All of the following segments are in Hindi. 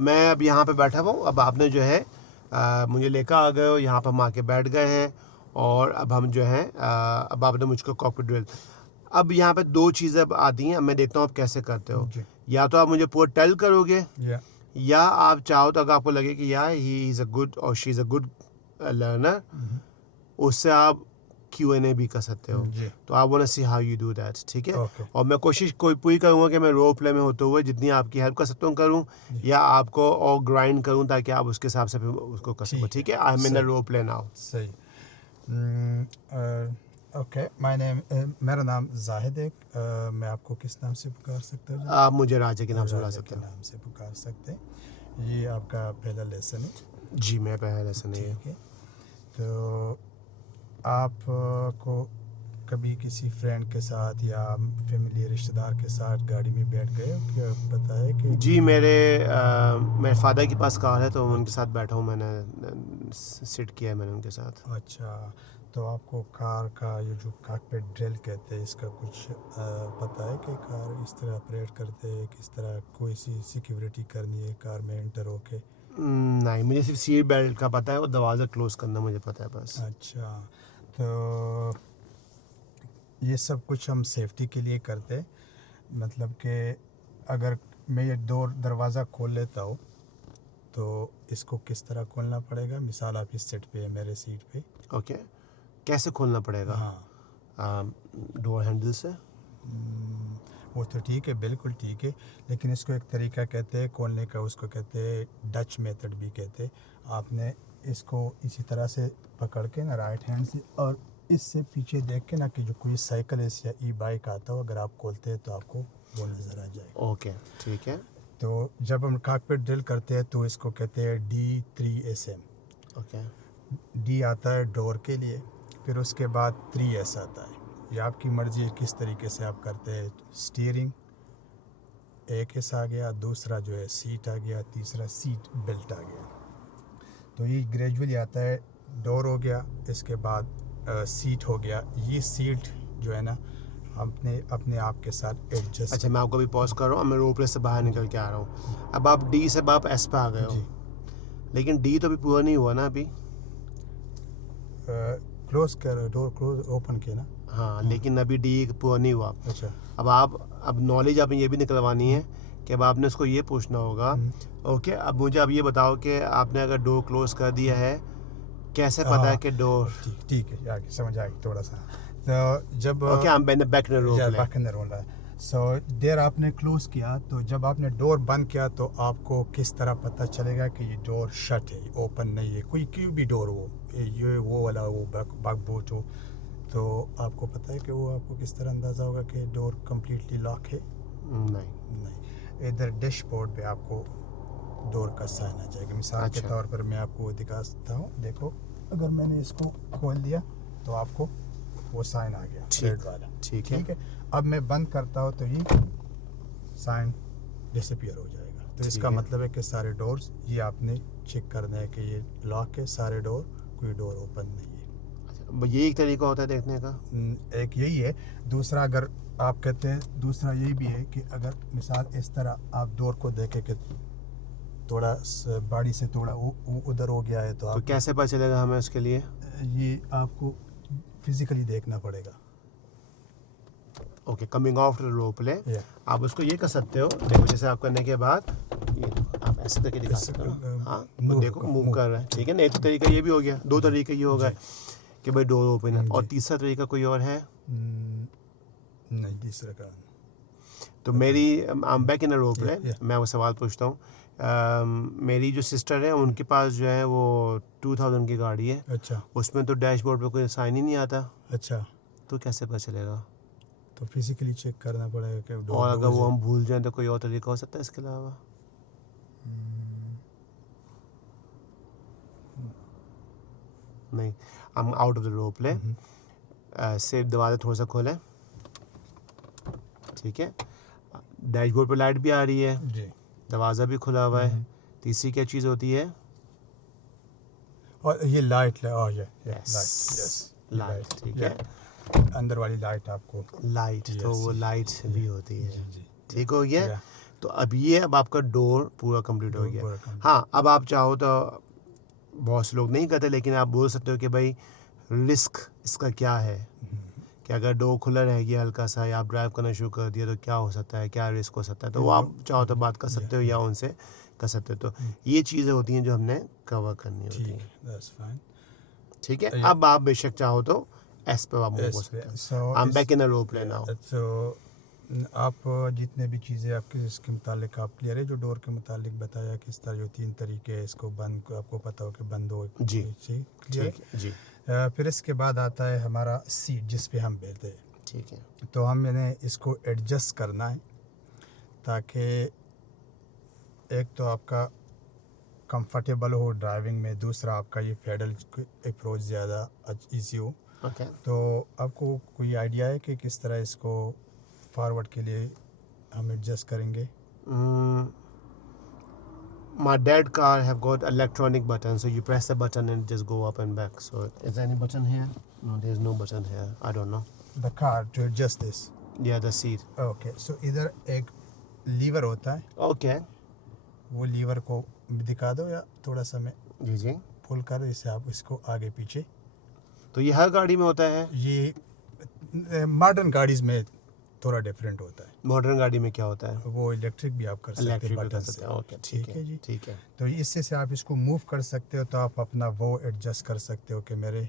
मैं अब यहाँ पे बैठा हुआ हूँ। अब आपने जो है मुझे लेकर आ गए हो, यहाँ पर हम आके बैठ गए हैं और अब हम जो हैं अब आपने मुझको कॉकपिट ड्रिल। अब यहाँ पे दो चीज़ें अब आती हैं, अब मैं देखता हूँ आप कैसे करते हो। जी। या तो आप मुझे पूरा टेल करोगे या या आप चाहो तो अगर आपको लगे कि यार ही इज़ अ गुड और she is a good learner, उससे आप Q&A भी कर सकते हो। जी। तो I want to see how you do that, ठीक है। ओके। और मैं कोशिश कोई पूरी करूँगा कि मैं रोल प्ले में होते हुए जितनी आपकी हेल्प कर सकता हूँ करूँ, या आपको और ग्राइंड करूँ ताकि आप उसके हिसाब से फिर उसको कर सको, ठीक है। I am in a role play now. सही। ओके, मेरा नाम जाहिद है। मैं आपको किस नाम से पुकार सकता हूँ? आप मुझे राजा के नाम से बुला राजा सकते के हो। नाम से पुकार सकते हैं। ये आपका पहला लेसन है। जी, मैं पहले लेसन है। ठीक है। तो आप को कभी किसी फ्रेंड के साथ या फैमिली रिश्तेदार के साथ गाड़ी में बैठ गए हो? क्या पता है कि जी, मेरे फादर के पास कार है तो उनके साथ बैठा हूँ, मैंने सिट किया है मैंने उनके साथ। अच्छा, तो आपको कार का ये जो कॉकपिट ड्रिल कहते हैं, इसका कुछ पता है कि कार इस तरह ऑपरेट करते हैं, किस तरह कोई सी सिक्योरिटी करनी है कार में एंटर होके? नहीं, मुझे सिर्फ सीट बेल्ट का पता है और दरवाज़ा क्लोज करना मुझे पता है बस। अच्छा, तो ये सब कुछ हम सेफ्टी के लिए करते हैं। मतलब कि अगर मैं ये दरवाज़ा खोल लेता हूँ तो इसको किस तरह खोलना पड़ेगा? मिसाल आप इस सीट पे है, मेरे सीट पे। ओके, कैसे खोलना पड़ेगा? हाँ। डोर हैंडल से। वो तो ठीक है, बिल्कुल ठीक है, लेकिन इसको एक तरीका कहते हैं खोलने का, उसको कहते हैं डच मेथड भी कहते हैं। आपने इसको इसी तरह से पकड़ के ना राइट हैंड से और इससे पीछे देख के ना कि जो कोई साइकिल है या ई बाइक आता हो, अगर आप खोलते हैं तो आपको वो नज़र आ जाएगा। ओके, ठीक है। तो जब हम कॉकपिट ड्रिल करते हैं तो इसको कहते हैं D3SM। ओके, डी आता है डोर के लिए, फिर उसके बाद 3S आता है। ये आपकी मर्ज़ी है किस तरीके से आप करते हैं। स्टीयरिंग एक एस आ गया, दूसरा जो है सीट आ गया, तीसरा सीट बेल्ट आ गया। तो ये ग्रेजुअली आता है। डोर हो गया, इसके बाद सीट हो गया। ये सीट जो है ना अपने आप के साथ एडजस्ट। अच्छा, मैं आपको अभी पॉज कर रहा हूँ, मैं रोल प्ले से बाहर निकल के आ रहा हूँ। अब आप डी से आप एस पे आ गए हो, जी। लेकिन डी तो अभी पूरा नहीं हुआ ना अभी। क्लोज कर, डोर क्लोज ओपन किया ना। हाँ, लेकिन अभी डी पूरा नहीं हुआ। अच्छा। अब नॉलेज आपने ये भी निकलवानी है कि अब आपने उसको ये पूछना होगा। ओके, अब मुझे अब ये बताओ कि आपने अगर डोर क्लोज कर दिया है, कैसे पता है कि डोर। ठीक है, आगे समझ आ गया थोड़ा सा। तो जब okay, I'm in the back in the row play. Back in the role है। सो देर आपने क्लोज किया, तो जब आपने डोर बंद किया तो आपको किस तरह पता चलेगा कि ये डोर शट है, ओपन नहीं है? कोई भी डोर हो, ये वो वाला वो बैक बोट हो, तो आपको पता है कि वो आपको किस तरह अंदाज़ा होगा कि डोर कम्प्लीटली लॉक है? नहीं, इधर डैशबोर्ड पे आपको डोर का साइन आ जाएगा। मिसाल के तौर पर मैं आपको दिखा सकता हूँ। देखो, अगर मैंने इसको खोल दिया तो आपको वो साइन आ गया, रेड वाला। ठीक है। अब मैं बंद करता हूँ तो ये साइन डिसअपीयर हो जाएगा। तो इसका मतलब है कि सारे डोर्स, ये आपने चेक करना है कि ये लॉक है सारे डोर, कोई डोर ओपन नहीं है। अच्छा, ये एक तरीका होता है देखने का। एक यही है। दूसरा, अगर आप कहते हैं, दूसरा यही भी है कि अगर मिसाल इस तरह आप डोर को देखें कि थोड़ा बाड़ी से थोड़ा उधर हो गया है, तो कैसे पता चलेगा हमें उसके लिए? ये आपको फिजिकली देखना पड़ेगा। Okay, coming off the role play, आप उसको ये कर सकते हो। देखो, जैसे आप करने के बाद ये आप ऐसे करके दिखा सकते हो। हाँ, तो देखो मूव कर रहा है, ठीक है ना। एक तो तरीका ये भी हो गया, दो तरीके ये हो गए कि भाई डोर ओपन है। और तीसरा तरीका कोई और है? नहीं, तीसरा का। तो मेरी I am back in a role play. मैं वो सवाल पूछता हूँ। मेरी जो सिस्टर है उनके पास जो है वो 2000 की गाड़ी है। अच्छा। उसमें तो डैशबोर्ड पे कोई साइन ही नहीं आता। अच्छा, तो कैसे पता चलेगा? तो फिजिकली चेक करना पड़ेगा कि डोर। और अगर वो हम भूल जाएं तो कोई और तरीका हो सकता है इसके अलावा? नहीं, हम out of the role play. Safe दरवाज़ा थोड़ा सा खोलें, ठीक है। डैशबोर्ड पे लाइट भी आ रही है जी, दरवाज़ा भी खुला हुआ है। तीसरी क्या चीज़ होती है? और ये लाइट लाइट, ठीक है। अंदर वाली लाइट आपको लाइट, तो वो लाइट भी होती है। ठीक हो गया। तो अब आपका डोर पूरा कंप्लीट हो पूरा गया। complete। हाँ, अब आप चाहो तो बहुत से लोग नहीं करते, लेकिन आप बोल सकते हो कि भाई रिस्क इसका क्या है, कि अगर डोर खुला रह गया हल्का सा या आप ड्राइव करना शुरू कर दिया तो क्या हो सकता है, क्या रिस्क हो सकता है, तो वो आप चाहो तो बात कर सकते हो या उनसे कर सकते हो। तो ये चीज़ें होती हैं जो हमने कवर करनी होती ठीक, हैं। that's fine। ठीक है, Yeah. अब आप बेशक चाहो तो एस पे आप मूव हो Yes, सकते so हैं। I'm it's- back in a role play now। तो आप जितने भी चीज़ें आपके इसके मुतालिक आप क्लियर है, जो डोर के मुतालिक बताया किस तरह जो 3 तरीके हैं इसको बंद, आपको पता हो कि बंद हो जी, क्लियर ठीक है जी, है। फिर इसके बाद आता है हमारा सीट जिस पे हम बैठते हैं। ठीक है, तो हमने इसको एडजस्ट करना है ताकि एक तो आपका कंफर्टेबल हो ड्राइविंग में, दूसरा आपका ये पेडल अप्रोच ज़्यादा इजी हो। ओके। तो आपको कोई आइडिया है कि किस तरह इसको फॉरवर्ड के लिए हम एडजस्ट करेंगे? My dad car have got electronic button, so you press the button and just go up and back. So is there any button here? No, there's no button here. I don't know. The car to adjust this. Yeah, the seat. Okay, so इधर एक लीवर होता है, Okay. वो लीवर को दिखा दो या थोड़ा सा मैं जी जी। पुल कर, इससे आप इसको आगे पीछे। तो ये हर गाड़ी में होता है? ये मॉडर्न गाड़ीज़ में थोड़ा डिफरेंट होता है। मॉडर्न गाड़ी में क्या होता है? वो इलेक्ट्रिक भी आप कर सकते हैं इलेक्ट्रिक भी बटन कर से। सकते हैं। ओके, ठीक है जी। ठीक है। तो इससे से आप इसको मूव कर सकते हो, तो आप अपना वो एडजस्ट कर सकते हो कि मेरे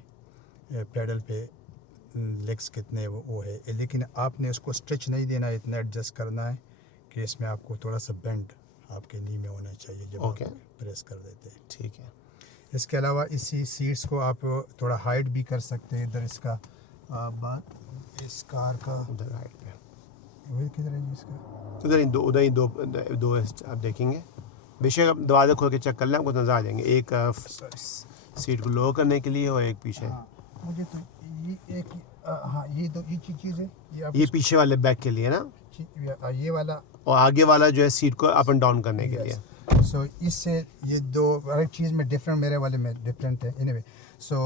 पेडल पे लेग्स कितने वो है, लेकिन आपने उसको स्ट्रेच नहीं देना, इतना एडजस्ट करना है कि इसमें आपको थोड़ा सा बेंड आपके नी में होना चाहिए जब ओके। आप प्रेस कर देते हैं। ठीक है। इसके अलावा इसी सीट्स को आप थोड़ा हाइट भी कर सकते हैं। इधर इसका बात इस कार का उधर राइट पे, वो किधर है जी इसका? उधर ही दो आप देखेंगे। बेशक आप दरवाज़ा खोल के चेक कर लें, आपको नज़र आ जाएंगे। एक सीट को लो करने के लिए और एक पीछे। हाँ, मुझे तो ये एक हाँ, ये दो ये चीज़ है, ये आप ये पीछे वाले बैग के लिए ना, ये वाला और आगे वाला जो है सीट को अप एंड डाउन करने के लिए। सो इससे ये दो हर चीज़ में डिफरेंट, मेरे वाले में डिफरेंट है एनीवे। सो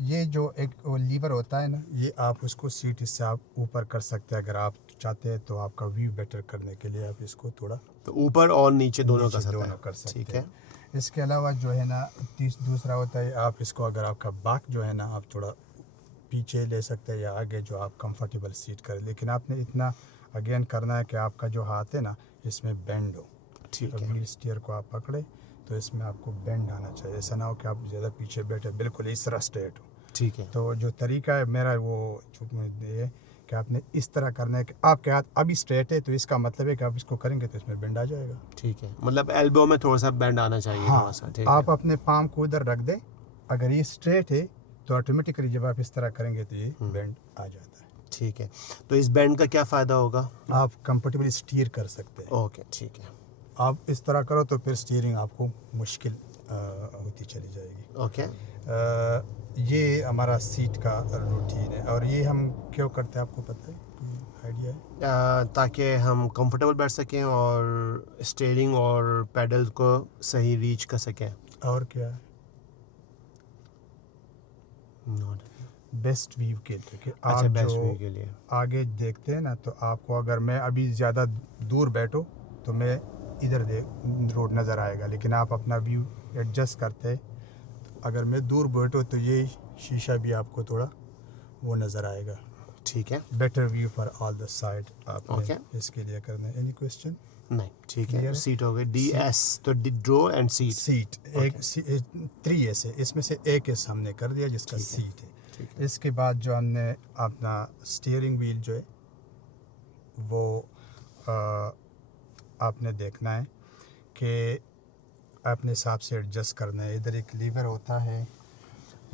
ये जो एक लीवर होता है ना, ये आप उसको सीट इससे आप ऊपर कर सकते हैं अगर आप चाहते हैं, तो आपका व्यू बेटर करने के लिए आप इसको थोड़ा तो ऊपर और नीचे दोनों नीचे कर सकते दोनों हैं। कर सकते ठीक हैं। है। इसके अलावा जो है ना दूसरा होता है, आप इसको अगर आपका बैक जो है ना आप थोड़ा पीछे ले सकते हैं या आगे, जो आप कंफर्टेबल सीट करें, लेकिन आपने इतना अगेन करना है कि आपका जो हाथ है ना इसमें बेंड हो। ठीक तो है। व्हील स्टीयर को आप पकड़े तो इसमें आपको बेंड आना चाहिए, ऐसा ना हो कि आप ज़्यादा पीछे बैठे, बिल्कुल इस तरह स्ट्रेट हो। ठीक है। तो जो तरीका है मेरा वो ये कि आपने इस तरह करना है कि आपके हाथ अभी स्ट्रेट है, तो इसका मतलब है कि आप इसको करेंगे तो इसमें बेंड आ जाएगा। ठीक है, मतलब एल्बो में थोड़ा सा बेंड आना चाहिए। हाँ, थोड़ा सा। ठीक आप है। अपने पाम को उधर रख दें, अगर ये स्ट्रेट है तो ऑटोमेटिकली जब आप इस तरह करेंगे तो ये बेंड आ जाता है। ठीक है, तो इस बेंड का क्या फ़ायदा होगा? आप कंफर्टेबली स्टीयर कर सकते हैं। ओके, ठीक है। आप इस तरह करो तो फिर स्टीयरिंग आपको मुश्किल होती चली जाएगी। ओके। ये हमारा सीट का रूटीन है, और ये हम क्यों करते हैं आपको पता है, आइडिया है? ताकि हम कंफर्टेबल बैठ सकें और स्टीयरिंग और पैडल को सही रीच कर सकें। और क्या है? बेस्ट व्यू के लिए कि अच्छा, आप बेस्ट जो व्यू के लिए। आगे देखते हैं ना, तो आपको अगर मैं अभी ज़्यादा दूर बैठो तो मैं इधर रोड नज़र आएगा, लेकिन आप अपना व्यू एडजस्ट करते, अगर मैं दूर बैठो तो ये शीशा भी आपको थोड़ा वो नज़र आएगा। ठीक है। Better view for all the side आपने Okay. इसके लिए करना है। Any question? नहीं, ठीक है। Clear है? सीट हो गई DS, तो ड्रो एंड सीट। सीट एक 3 एस है, इसमें से एक एस हमने कर दिया जिसका ठीक है। सीट है। ठीक है। इसके बाद जो हमने अपना स्टीयरिंग व्हील जो है वो आपने देखना है कि अपने हिसाब से एडजस्ट करना है। इधर एक लीवर होता है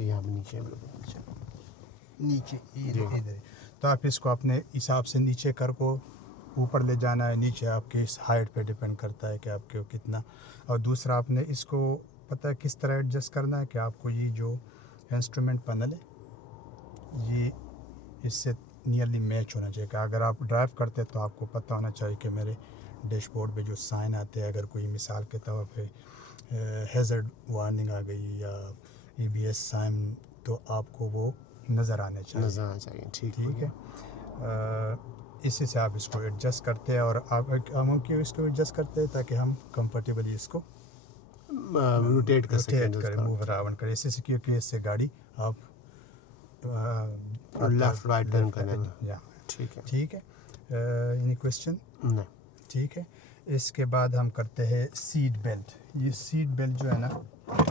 यहाँ पे नीचे नीचे, जी। इधर, तो आप इसको अपने हिसाब से नीचे कर को ऊपर ले जाना है। नीचे आपके इस हाइट पे डिपेंड करता है कि आपके कितना, और दूसरा आपने इसको पता है किस तरह एडजस्ट करना है कि आपको ये जो इंस्ट्रूमेंट पैनल है ये इससे नियरली मैच होना चाहिए। कि अगर आप ड्राइव करते हैं तो आपको पता होना चाहिए कि मेरे डैशबोर्ड पे जो साइन आते हैं, अगर कोई मिसाल के तौर पे हैज़र्ड वार्निंग आ गई या EBS साइन, तो आपको वो नज़र आने चाहिए। नजर आना चाहिए। ठीक ठीक है। इसी से आप इसको एडजस्ट करते हैं और आप हम क्यों इसको एडजस्ट करते हैं ताकि हम कंफर्टेबली इसको रोटेट कर सकें करें, मूव अराउंड करें। इसी से क्योंकि इससे गाड़ी आप लेफ्ट राइट टर्न करने में ठीक है। Any question? नहीं। ठीक है। इसके बाद हम करते हैं सीट बेल्ट। ये सीट बेल्ट जो है ना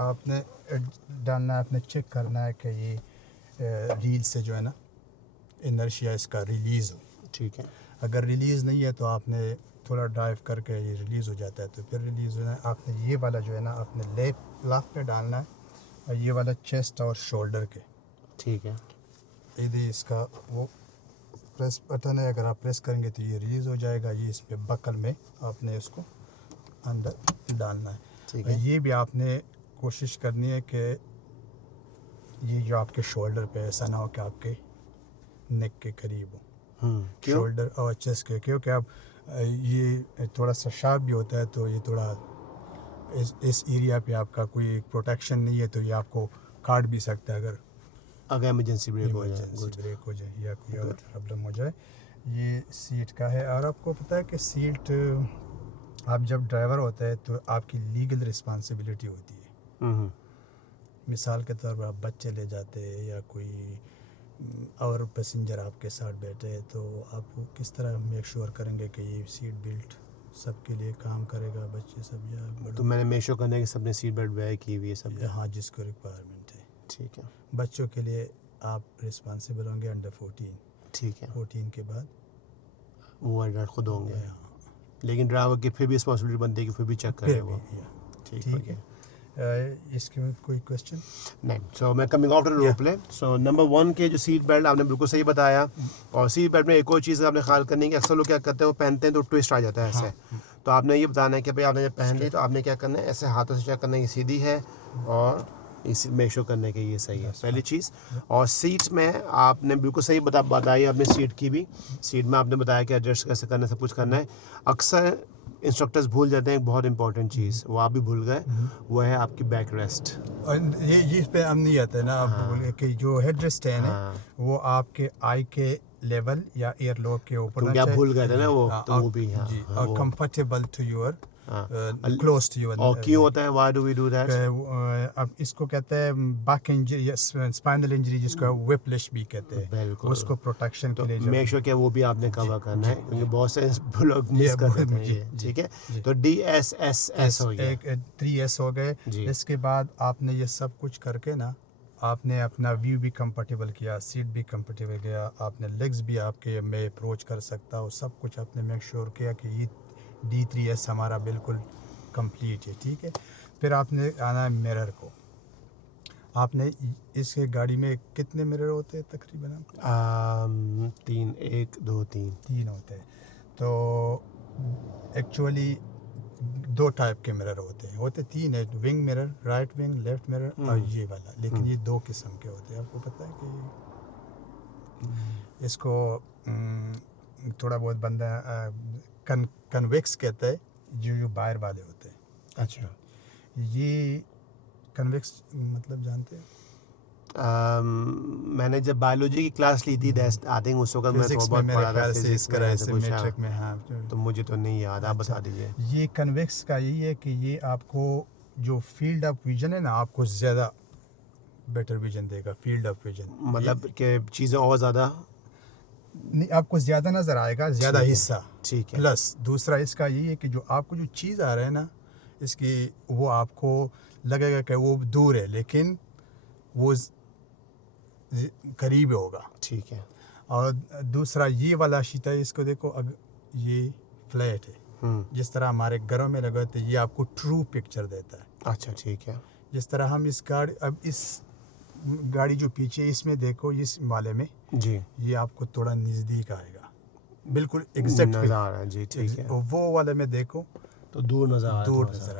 आपने डालना है, आपने चेक करना है कि ये रील से जो है ना इनर्शिया इसका रिलीज़ हो। ठीक है। अगर रिलीज़ नहीं है तो आपने थोड़ा ड्राइव करके ये रिलीज़ हो जाता है, तो फिर रिलीज़ होना है। आपने ये वाला जो है ना आपने लेफ्ट पे डालना है और ये वाला चेस्ट और शोल्डर के। ठीक है। यदि इसका वो प्रेस बटन है, अगर आप प्रेस करेंगे तो ये रिलीज़ हो जाएगा। ये इस पे बकल में आपने इसको अंदर डालना है। ठीक है। ये भी आपने कोशिश करनी है कि ये जो आपके शोल्डर पे ऐसा ना हो कि आपके नेक के करीब हो। क्यों? शोल्डर और चेस्ट के, क्योंकि आप ये थोड़ा सा शार्प भी होता है, तो ये थोड़ा इस एरिया पे आपका कोई प्रोटेक्शन नहीं है तो ये आपको काट भी सकता है अगर इमरजेंसी ब्रेक हो जाए या कोई और प्रॉब्लम हो जाए। ये सीट का है। और आपको पता है कि सीट आप जब ड्राइवर होता है तो आपकी लीगल रिस्पॉन्सिबिलिटी होती है। मिसाल के तौर पर आप बच्चे ले जाते हैं या कोई और पैसेंजर आपके साथ बैठे हैं, तो आप किस तरह मेक श्योर करेंगे कि ये सीट बेल्ट सबके लिए काम करेगा, बच्चे सब या तो मैंने मेक श्योर करना है कि सबने सीट बेल्ट वेयर की हुई है सब। हाँ, जिसको रिक्वायरमेंट है। ठीक है। बच्चों के लिए आप रिस्पॉन्सिबल होंगे अंडर 14। ठीक है। 14 के बाद वो एडल्ट खुद होंगे, लेकिन ड्राइवर की फिर भी रिस्पॉन्सिबिलिटी बनती है कि फिर भी चेक करे वो। ठीक है। इसके में कोई क्वेश्चन नहीं। सो मैं coming after role play. So number 1 के जो सीट बेल्ट आपने बिल्कुल सही बताया। और सीट बेल्ट में एक और चीज़ आपने ख्याल करनी है कि अक्सर लोग क्या करते हैं, वो पहनते हैं तो ट्विस्ट आ जाता है ऐसे। तो आपने ये बताना है कि भाई आपने जब पहन ली तो आपने क्या करना है, ऐसे हाथों से चेक करना है कि सीधी है और इसी मेक श्योर करने के ये सही है, पहली चीज़। और सीट्स में आपने बिल्कुल सही बताई अपने सीट की भी। सीट में आपने बताया कि एडजस्ट कैसे करना है, सब कुछ करना है। अक्सर इंस्ट्रक्टर्स भूल जाते हैं एक बहुत इंपॉर्टेंट चीज़, वो आप भी भूल गए, वो है आपकी बैक रेस्ट। और ये इस पे हम नहीं आता है ना, आप बोले कि जो हेड रेस्ट है ना वो आपके आई के लेवल या ईयर लोब के ऊपर तो क्या भूल गए थे ना वो, तो वो भी और comfortable to your close to your. और क्यों होता है, why do we do that? अब इसको कहते हैं बैक इंजरी या स्पाइनल इंजरी, जिसको व्हिपलिश भी कहते हैं। बिल्कुल। उसको प्रोटेक्शन के लिए मेक श्योर कि वो भी आपने कवर करना है, क्योंकि बहुत से लोग मिस कर देते हैं ये। ठीक है। तो DSSS हो गया, 3S हो गए। इसके बाद आपने ये सब कुछ करके ना आपने अपना व्यू भी कंफर्टेबल किया, सीट भी कंफर्टेबल किया, आपने लेग्स भी आपके में अप्रोच कर सकता हो, सब कुछ आपने मेक श्योर किया कि ये D3S हमारा बिल्कुल कंप्लीट है। ठीक है। फिर आपने आना है मिरर को। आपने इस गाड़ी में कितने मिरर होते हैं तकरीबन? 3, 1, 2, 3 होते हैं। तो एक्चुअली 2 टाइप के मिरर होते 3 है, wing mirror, right wing, left mirror और ये वाला। लेकिन ये 2 किस्म के होते हैं। आपको पता है कि इसको थोड़ा बहुत बंदा कन्वेक्स कहता है, जो बाहर वाले होते हैं। अच्छा। ये कन्वेक्स मतलब जानते हैं? मैंने जब बायोलॉजी की क्लास ली थी आई थिंक उस वक्त मैं थोड़ा बहुत पढ़ा था फिजिक्स में, ऐसे कुछ मैट्रिक में। हाँ, तो मुझे तो नहीं याद, आप बता दीजिए। ये कन्वेक्स का यही है कि ये आपको जो फील्ड ऑफ विजन है ना, आपको ज़्यादा बेटर विजन देगा। फील्ड ऑफ विजन मतलब कि चीज़ें और ज़्यादा नहीं, आपको ज़्यादा नज़र आएगा, ज़्यादा हिस्सा। ठीक है। प्लस दूसरा इसका यही है कि जो आपको जो चीज़ आ रहा है ना, इसकी वो आपको लगेगा कि वो दूर है, लेकिन वो करीब होगा। ठीक है। और दूसरा ये वाला शीटा है, इसको देखो, अगर ये फ्लैट है, जिस तरह हमारे घरों में लगा तो ये आपको ट्रू पिक्चर देता है। अच्छा, ठीक है। जिस तरह हम इस गाड़ी, अब इस गाड़ी जो पीछे इसमें देखो, इस वाले में जी, ये आपको थोड़ा नज़दीक आएगा, बिल्कुल एग्जैक्ट नज़र आ रहा है जी। ठीक है। वो वाले में देखो तो दूर नज़र आ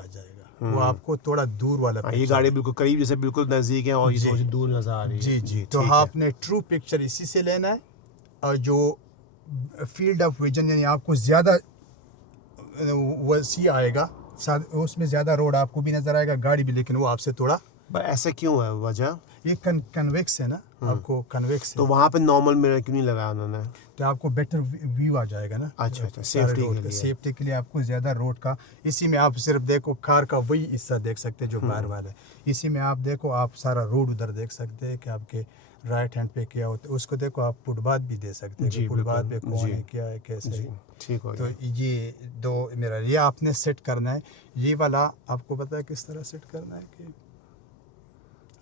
जाएगा। वो आपको थोड़ा दूर वाला ये गाड़ी बिल्कुल करीब, जैसे बिल्कुल नज़दीक है और ये थोड़ी दूर नज़र आ रही है। जी। तो आपने ट्रू पिक्चर इसी से लेना है। और जो फील्ड ऑफ विजन यानी आपको ज़्यादा वसी आएगा, उसमें ज़्यादा रोड आपको भी नज़र आएगा, गाड़ी भी, लेकिन वो आपसे थोड़ा। ऐसे क्यों है वजह? ये कन्वेक्स है ना, आपको कन्वेक्स तो वहाँ पे नॉर्मल मिरर क्यों नहीं लगाया उन्होंने? तो आपको बेटर व्यू आ जाएगा ना। अच्छा, सारे सेफ्टी रोड के का, लिए। सेफ्टी के लिए आपको ज़्यादा रोड का, इसी में आप सिर्फ देखो कार का वही हिस्सा देख सकते हैं जो बाहर वाला है। इसी में आप देखो, आप सारा रोड उधर देख सकते हैं कि आपके राइट हैंड पे क्या होता है। उसको देखो, आप फुटपाथ भी दे सकते हैं कि फुटपाथ पे कौन है, क्या है, कैसे है। ठीक हो तो गया। ये दो मिरर ये आपने सेट करना है। ये वाला आपको पता है किस तरह सेट करना है कि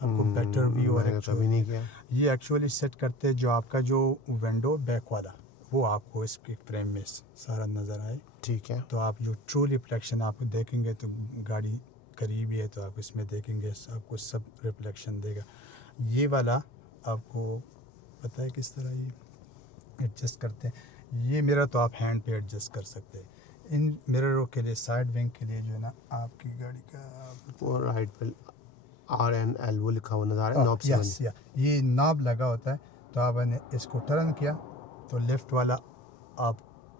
आपको बेटर व्यू। और कभी नहीं किया। ये एक्चुअली सेट करते हैं जो आपका जो विंडो बैक वाला, वो आपको इसके फ्रेम में सारा नज़र आए। ठीक है। तो आप जो ट्रू रिफ्लेक्शन आप देखेंगे, तो गाड़ी करीब ही है तो आप इसमें देखेंगे आपको सब रिफ्लेक्शन देगा। ये वाला आपको पता है किस तरह ये एडजस्ट करते हैं। ये मिरर तो आप हैंड पे एडजस्ट कर सकते हैं। इन मिररों के लिए, साइड विंग के लिए जो है ना, आपकी गाड़ी का वो राइट पे RNL वो लिखा हुआ नज़र आ रहा है, नॉब से। यस, ये नॉब लगा होता है। तो आपने इसको टर्न किया तो लेफ़्ट वाला आप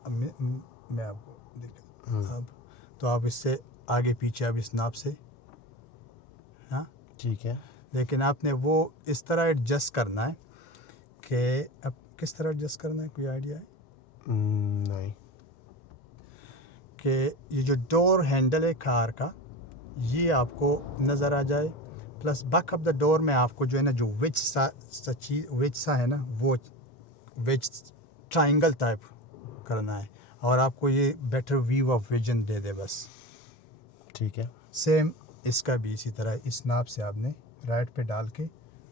मैं आपको दिखा अब, तो आप इससे आगे पीछे अब इस नॉब से, हाँ ठीक है। लेकिन आपने वो इस तरह एडजस्ट करना है कि अब किस तरह एडजस्ट करना है, कोई आइडिया है? नहीं। कि ये जो डोर हैंडल है कार का, ये आपको नज़र आ जाए। Plus back of the door में आपको जो है ना, जो वेज सा है ना, वो वेज ट्रायंगल टाइप करना है। और आपको ये बेटर व्यू ऑफ विजन दे दे बस। ठीक है। सेम इसका भी इसी तरह इस नाप से आपने राइट पे डाल के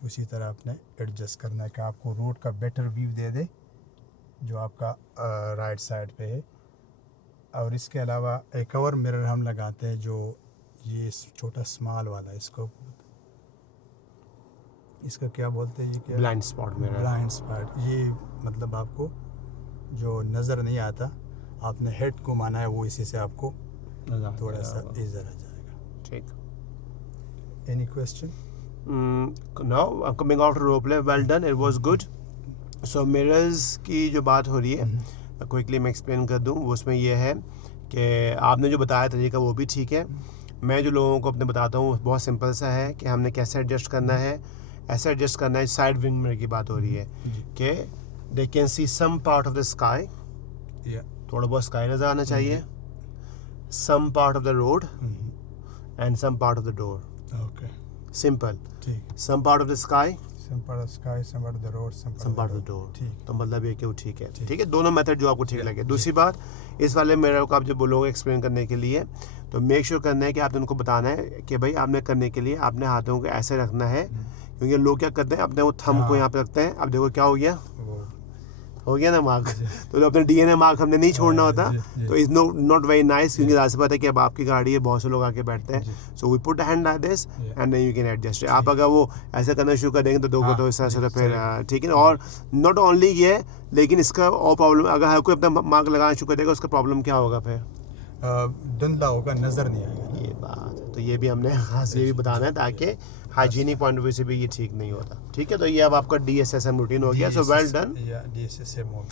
उसी तरह आपने एडजस्ट करना है कि आपको रोड का बेटर व्यू दे दे जो आपका राइट साइड पे है। और इसके अलावा एक और मिरर हम लगाते हैं जो ये छोटा स्मॉल वाला, इसका क्या बोलते हैं, ये क्या? Blind spot mirror. Blind spot. ये मतलब आपको जो नज़र नहीं आता, आपने हेड घुमाना है, वो इसी से आपको थोड़ा सा इधर आ जाएगा। ठीक। Any question? Now coming out रोपले, well done, it was good. So mirrors की जो बात हो रही है, क्विकली मैं एक्सप्लेन कर दूं। वो उसमें ये है कि आपने जो बताया तरीका वो भी ठीक है। मैं जो लोगों को अपने बताता हूँ बहुत सिंपल सा है कि हमने कैसे एडजस्ट करना है। ऐसे एडजस्ट करना है, साइड विंग मिरर की बात हो रही है कि they can see some part of the sky, थोड़ा बहुत स्काई नज़र आना चाहिए, some part of the road and some part of the door. Okay, simple. ठीक। Some part of the sky, some part of sky, some part of the road, some part of the door. ठीक। तो मतलब ये कि वो ठीक है। ठीक है, दोनों मेथड जो आपको ठीक लगे। दूसरी बात, इस वाले मिरर को आप जब बोलोगे एक्सप्लेन करने के लिए, तो मेक श्योर करना है कि आपने उनको बताना है कि भाई आपने करने के लिए आपने हाथों को ऐसे रखना है, क्योंकि लोग क्या करते हैं अपने वो थंब को यहाँ पे रखते हैं। अब देखो क्या हो गया, हो गया ना मार्क। तो अपना DNA मार्क हमने नहीं छोड़ना होता। तो इज नॉट वेरी नाइस, क्योंकि ज़्यादा से पता है कि अब आपकी गाड़ी है, बहुत से लोग आके बैठते हैं। So we put hand like this and then you can adjust. आप अगर वो ऐसे करना शुरू कर देंगे तो दोगे तो इस तरह से फिर ठीक है ना। और नॉट ओनली ये, लेकिन इसका और प्रॉब्लम, अगर हर कोई अपना मार्क लगाना शुरू कर देगा, उसका प्रॉब्लम क्या होगा फिर? धुंधला होगा, नज़र नहीं आएगा। ये बात है। तो ये भी हमने खास ये भी बताना है ताकि हाइजीनिक पॉइंट ऑफ व्यू से भी ये ठीक नहीं होता। ठीक है, तो ये अब आपका DSSM रूटीन हो गया। So well done. DSSM हो गया।